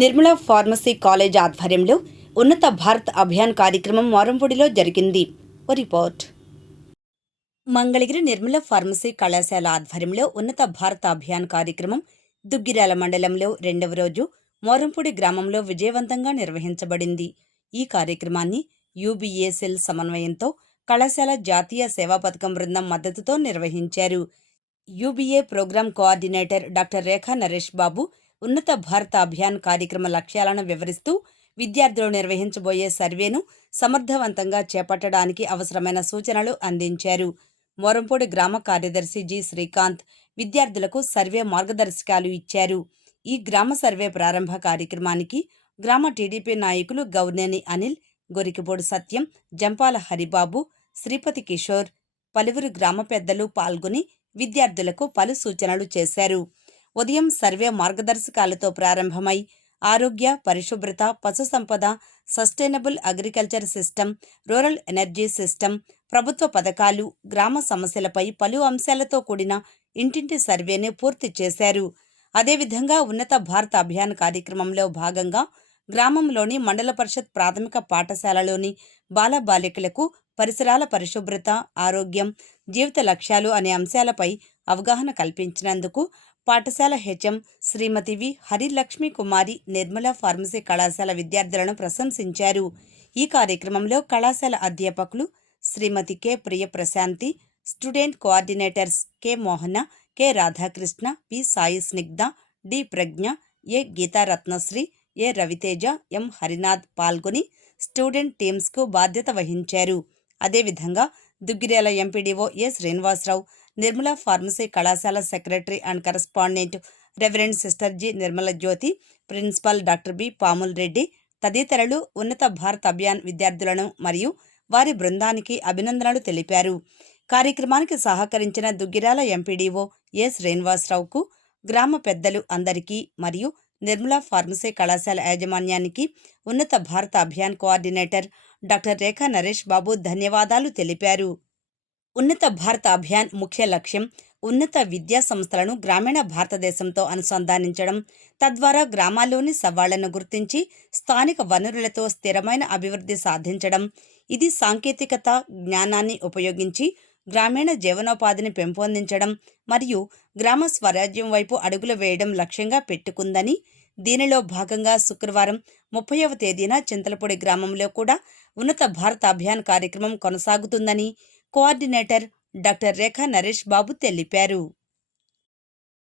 Nirmala pharmacy college ఆధ్వర్యంలో ఉన్నత భారత్ అభియాన్ కార్యక్రమం వారంపూడిలో జరిగింది. ఓ రిపోర్ట్. మంగళగిరి నిర్మల ఫార్మసీ కళాశాల ఆధ్వర్యంలో ఉన్నత భారత అభియాన్ కార్యక్రమం దుగ్గిరాల మండలంలో 2వ రోజు మోరంపూడి గ్రామంలో విజయవంతంగా నిర్వహించబడింది. ఈ కార్యక్రమాన్ని యూబీఏ సెల్ సమన్వయంతో కళాశాల జాతీయ సేవా పథకం బృందం మద్దతుతో నిర్వహించారు. యూబీఏ ప్రోగ్రాం కోఆర్డినేటర్ డాక్టర్ రేఖా నరేష్ బాబు ఉన్నత భారత అభియాన్ కార్యక్రమ లక్ష్యాలను వివరిస్తూ విద్యార్థులు నిర్వహించబోయే సర్వేను సమర్థవంతంగా చేపట్టడానికి అవసరమైన సూచనలు అందించారు. మోరంపూడి గ్రామ కార్యదర్శి జి శ్రీకాంత్ విద్యార్థులకు సర్వే మార్గదర్శకాలు ఇచ్చారు. ఈ గ్రామ సర్వే ప్రారంభ కార్యక్రమానికి గ్రామ టీడీపీ నాయకులు గౌర్నేని అనిల్, గొరికిపూడి సత్యం, జంపాల హరిబాబు, శ్రీపతి కిషోర్, పలువురు గ్రామ పెద్దలు పాల్గొని విద్యార్థులకు పలు సూచనలు చేశారు. ఉదయం సర్వే మార్గదర్శకాలతో ప్రారంభమై ఆరోగ్య, పరిశుభ్రత, పశుసంపద, sustainable agriculture system, rural energy system, ప్రభుత్వ పథకాలు, గ్రామ సమస్యలపై పలు అంశాలతో కూడిన ఇంటింటి సర్వేని పూర్తి చేశారు. అదేవిధంగా ఉన్నత భారత అభియాన్ కార్యక్రమంలో భాగంగా గ్రామంలోని మండల పరిషత్ ప్రాథమిక పాఠశాలలోని బాలబాలికలకు పరిసరాల పరిశుభ్రత, ఆరోగ్యం, జీవిత లక్ష్యాలు అనే అంశాలపై అవగాహన కల్పించినందుకు పాఠశాల HM Shrimati V Harilakshmi Kumari Nirmala pharmacy కళాశాల విద్యార్థులను ప్రశంసించారు. ఈ కార్యక్రమంలో కళాశాల అధ్యాపకులు Shrimati K Priya Prashanti, student coordinators K Mohana, K Radhakrishna, P Sai Snigdha, D Pragnya, A Geetharatnasri, A Raviteja, M Harinath పాల్గొని స్టూడెంట్ టీమ్స్కు బాధ్యత వహించారు. అదేవిధంగా Duggirala MPDO A Srinivasarao, Nirmala pharmacy కళాశాల secretary and correspondent reverend sister G Nirmala Jyothi, principal doctor B Pamul Reddy తదితరులు ఉన్నత భారత్ అభియాన్ విద్యార్థులను మరియు వారి బృందానికి అభినందనలు తెలిపారు. కార్యక్రమానికి సహకరించిన దుగ్గిరాల ఎంపీడీఓ ఎ శ్రీనివాసరావుకు, గ్రామ పెద్దలు అందరికీ మరియు నిర్మల ఫార్మసీ కళాశాల యాజమాన్యానికి ఉన్నత భారత అభియాన్ కోఆర్డినేటర్ డాక్టర్ రేఖా నరేష్ బాబు ధన్యవాదాలు తెలిపారు. ఉన్నత భారత అభియాన్ ముఖ్య లక్ష్యం ఉన్నత విద్యా సంస్థలను గ్రామీణ భారతదేశంతో అనుసంధానించడం, తద్వారా గ్రామాల్లోని సవాళ్లను గుర్తించి స్థానిక వనరులతో స్థిరమైన అభివృద్ధి సాధించడం. ఇది సాంకేతికత, జ్ఞానాన్ని ఉపయోగించి గ్రామీణ జీవనోపాధిని పెంపొందించడం మరియు గ్రామ స్వరాజ్యం వైపు అడుగులు వేయడం లక్ష్యంగా పెట్టుకుందని, దీనిలో భాగంగా శుక్రవారం 30వ తేదీన చింతలపూడి గ్రామంలో కూడా ఉన్నత భారత అభియాన్ కార్యక్రమం కొనసాగుతుందని కోఆర్డినేటర్ డాక్టర్ రేఖా నరేష్ బాబు తెలిపారు.